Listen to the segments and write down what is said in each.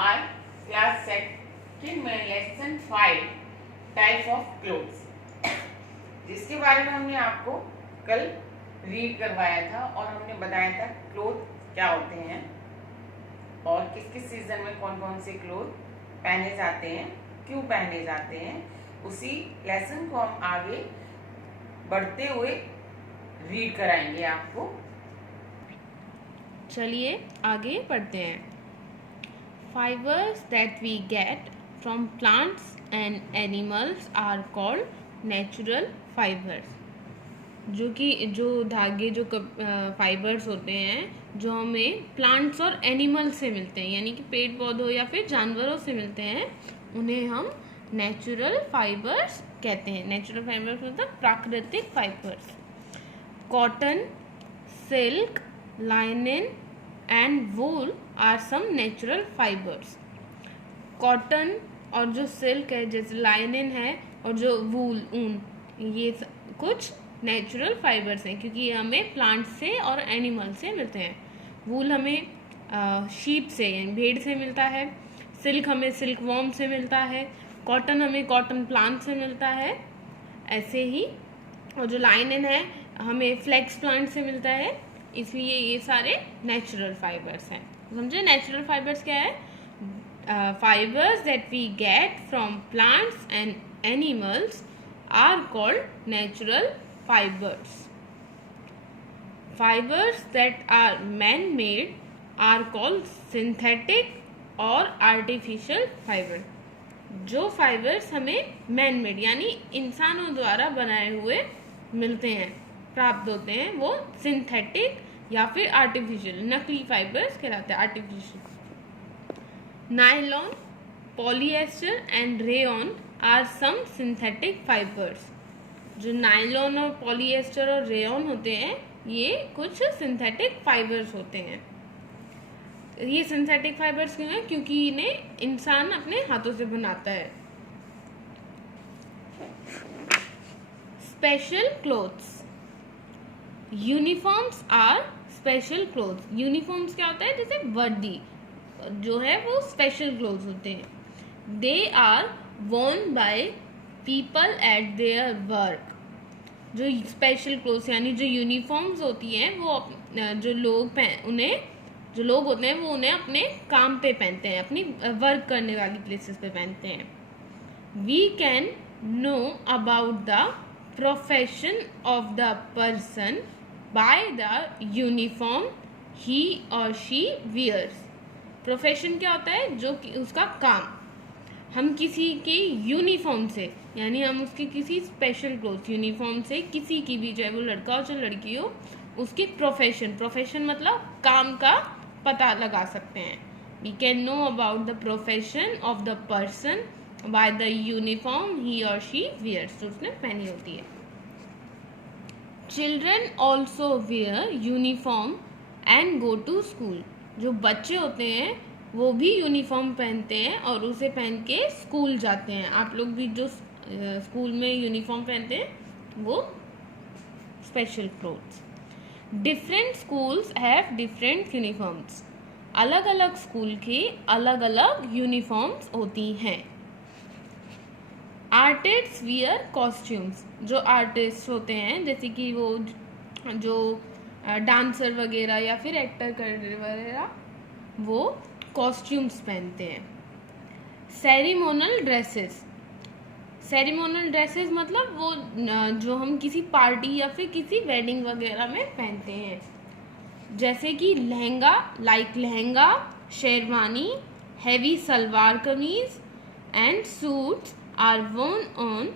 आज class second में lesson 5 type of clothes, जिसके बारे में हमने आपको कल रीड करवाया था और हमने बताया था क्लोथ क्या होते हैं और किस किस सीजन में कौन कौन से क्लोथ पहने जाते हैं, क्यों पहने जाते हैं। उसी लेसन को हम आगे बढ़ते हुए रीड कराएंगे आपको। चलिए आगे बढ़ते हैं। Fibers that we get from plants and animals are called natural fibers। जो धागे फाइबर्स होते हैं जो हमें प्लांट्स और एनिमल से मिलते हैं, यानी कि पेड़ पौधों या फिर जानवरों से मिलते हैं, उन्हें हम नेचुरल फाइबर्स कहते हैं। नेचुरल फाइबर्स मतलब प्राकृतिक fibres. Cotton, silk, linen and wool are some natural fibres. Cotton और जो सिल्क है, जैसे लाइनिन है, और जो वूल ऊन, ये कुछ नेचुरल फाइबर्स हैं क्योंकि ये हमें प्लांट से और एनिमल से मिलते हैं। वूल हमें शीप से यानी भेड़ से मिलता है। सिल्क हमें सिल्क वॉर्म से मिलता है। कॉटन हमें कॉटन प्लांट से मिलता है, ऐसे ही। और जो लाइनिन है हमें फ्लेक्स प्लांट से मिलता है। इसलिए ये सारे नेचुरल फाइबर्स हैं। समझे नेचुरल फाइबर्स क्या है? Fibres that we get from plants and animals are called natural fibers. Fibers that are man-made are called synthetic और artificial fiber। जो फाइबर्स हमें मैन-मेड यानी इंसानों द्वारा बनाए हुए मिलते हैं, प्राप्त होते हैं, वो सिंथेटिक या फिर आर्टिफिशियल नकली फाइबर्स कहलाते हैं। Artificial nylon, polyester and rayon are some synthetic fibres. जो नायलॉन और पॉलीएस्टर और रेयॉन होते हैं ये कुछ सिंथेटिक फाइबर्स होते हैं। ये सिंथेटिक फाइबर्स क्यों हैं? क्योंकि इन्हें इंसान अपने हाथों से बनाता है। Special clothes. Uniforms are special clothes. Uniforms क्या होता है? जैसे वर्दी जो है वो स्पेशल क्लोथ्स होते हैं। They are worn by people at their work. जो स्पेशल क्लोथ्स यानी जो यूनिफॉर्म्स होती हैं वो जो लोग होते हैं वो उन्हें अपने काम पे पहनते हैं, अपनी वर्क करने वाली प्लेसेस पे पहनते हैं। We can know about the profession of the person by the uniform he or she wears. Profession क्या होता है? जो कि उसका काम। हम किसी के यूनिफॉर्म से यानी हम उसके किसी स्पेशल क्लोथ यूनिफॉर्म से किसी की भी, चाहे वो लड़का हो चाहे लड़की हो, उसके प्रोफेशन मतलब काम का पता लगा सकते हैं। We can know about the profession of the person by the uniform he or she wears, जो उसने पहनी होती है। Children also wear uniform and go to school. जो बच्चे होते हैं वो भी यूनिफॉर्म पहनते हैं और उसे पहन के स्कूल जाते हैं। आप लोग भी जो स्कूल में यूनिफॉर्म पहनते हैं वो special clothes. Different schools have different uniforms. अलग अलग स्कूल की अलग अलग यूनिफॉर्म्स होती हैं। Artists wear costumes. जो आर्टिस्ट होते हैं जैसे कि वो जो डांसर वगैरह या फिर एक्टर वगैरह, वो कॉस्ट्यूम्स पहनते हैं। सेरिमोनल ड्रेसेस। सेरिमोनल ड्रेसेस मतलब वो जो हम किसी पार्टी या फिर किसी वेडिंग वगैरह में पहनते हैं, जैसे कि lehenga, sherwani, heavy salwar kameez and suits are worn on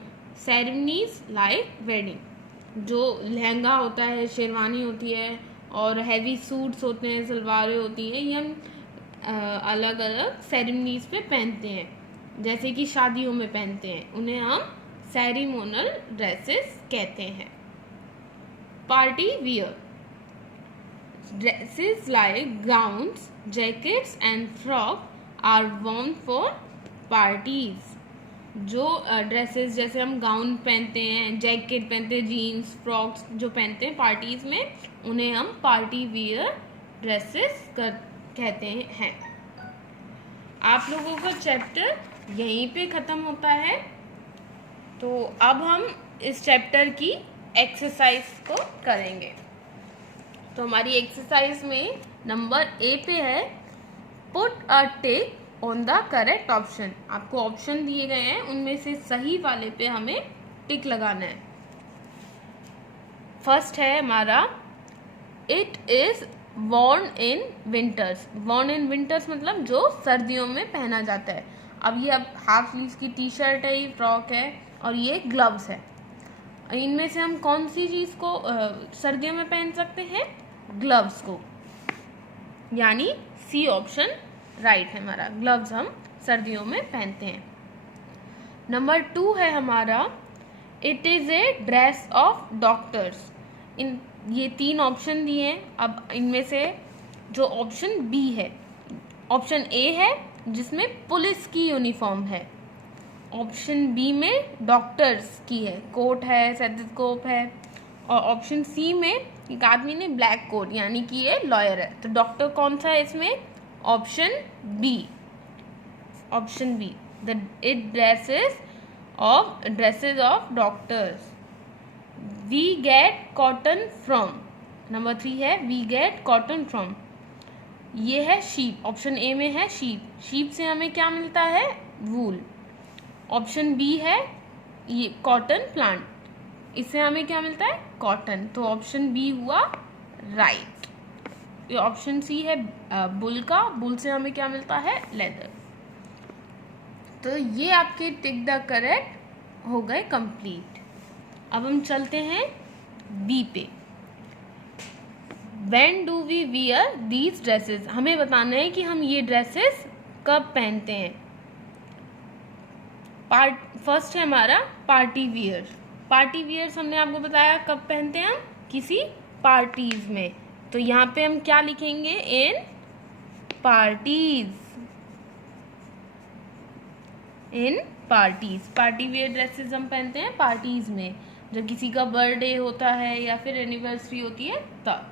ceremonies like wedding. जो लहंगा होता है, शेरवानी होती है और हेवी सूट्स होते हैं, सलवारें होती हैं, ये हम अलग अलग सेरेमनीज पे पहनते हैं, जैसे कि शादियों में पहनते हैं, उन्हें हम सेरिमोनल ड्रेसेस कहते हैं। Party wear dresses like gowns, jackets and frock are worn for parties. जो ड्रेसेस जैसे हम गाउन पहनते हैं, जैकेट पहनते हैं, जीन्स, फ्रॉक्स जो पहनते हैं पार्टीज में, उन्हें हम पार्टी वियर ड्रेसेस कहते हैं। आप लोगों का चैप्टर यहीं पे ख़त्म होता है। तो अब हम इस चैप्टर की एक्सरसाइज को करेंगे। तो हमारी एक्सरसाइज में नंबर ए पे है put a tick on the correct option. आपको ऑप्शन दिए गए हैं, उनमें से सही वाले पे हमें टिक लगाना है। फर्स्ट है हमारा it is worn in winters. Worn in winters मतलब जो सर्दियों में पहना जाता है। अब ये अब हाफ स्लीव्स की टी शर्ट है, ये फ्रॉक है और ये ग्लव्स है। इनमें से हम कौन सी चीज़ को सर्दियों में पहन सकते हैं? ग्लव्स को, यानी सी ऑप्शन राइट है हमारा। ग्लव्स हम सर्दियों में पहनते हैं। नंबर 2 है हमारा it is a dress of doctors. इन ये 3 ऑप्शन दिए हैं। अब इनमें से जो ऑप्शन बी है, ऑप्शन ए है जिसमें पुलिस की यूनिफॉर्म है, ऑप्शन बी में डॉक्टर्स की है, कोट है, स्टेथोस्कोप है, और ऑप्शन सी में एक आदमी ने ब्लैक कोट यानी कि ये लॉयर है। तो डॉक्टर कौन सा है इसमें? Option B. Option B the it dresses of doctors. We get cotton from. Number 3 है वी गेट कॉटन फ्रॉम। ये है शीप। ऑप्शन ए में है शीप। शीप से हमें क्या मिलता है? वूल। ऑप्शन बी है ये कॉटन प्लांट, इससे हमें क्या मिलता है? कॉटन। तो ऑप्शन बी हुआ राइट। ये ऑप्शन सी है बुल का। बुल से हमें क्या मिलता है? लेदर। तो ये आपके टिक द करेक्ट हो गए कंप्लीट। अब हम चलते हैं बी पे। When do we wear these dresses? हमें बताना है कि हम ये ड्रेसेस कब पहनते हैं। फर्स्ट है हमारा पार्टी वियर। पार्टी वियर्स हमने आपको बताया कब पहनते हैं हम? किसी पार्टीज में। तो यहाँ पे हम क्या लिखेंगे? इन पार्टीज। इन पार्टीज। पार्टी वियर ड्रेसेस हम पहनते हैं पार्टीज में, जब किसी का बर्थडे होता है या फिर एनिवर्सरी होती है तब।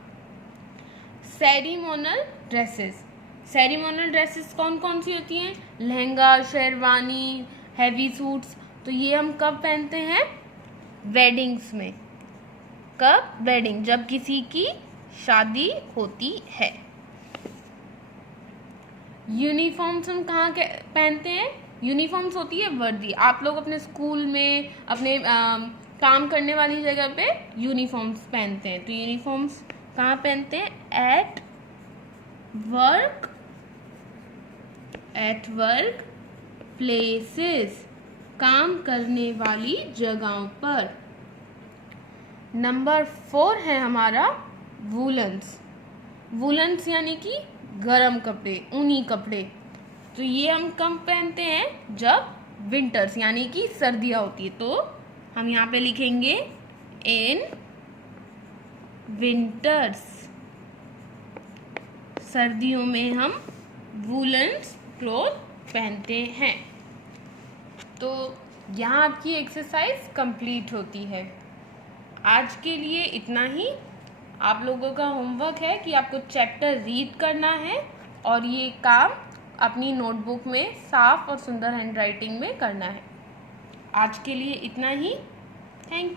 सेरिमोनल ड्रेसेस। सेरिमोनल ड्रेसेस कौन कौन सी होती हैं? Lehenga, sherwani, heavy suits. तो ये हम कब पहनते हैं? वेडिंग्स में। कब? वेडिंग, जब किसी की शादी होती है। यूनिफॉर्म्स हम कहाँ पहनते हैं? यूनिफॉर्म्स होती है वर्दी। आप लोग अपने स्कूल में, अपने काम करने वाली जगह पे यूनिफॉर्म्स पहनते हैं। तो यूनिफॉर्म्स कहाँ पहनते हैं? एट वर्क प्लेसेस, काम करने वाली जगहों पर। नंबर 4 है हमारा वूलन्स। वूलन्स यानी कि गर्म कपड़े, ऊनी कपड़े। तो ये हम कब पहनते हैं? जब विंटर्स यानी कि सर्दियाँ होती है। तो हम यहाँ पे लिखेंगे इन विंटर्स। सर्दियों में हम वूलन्स क्लॉथ पहनते हैं। तो यहाँ आपकी एक्सरसाइज कंप्लीट होती है। आज के लिए इतना ही। आप लोगों का होमवर्क है कि आपको चैप्टर रीड करना है और ये काम अपनी नोटबुक में साफ और सुंदर हैंडराइटिंग में करना है। आज के लिए इतना ही। Thank you.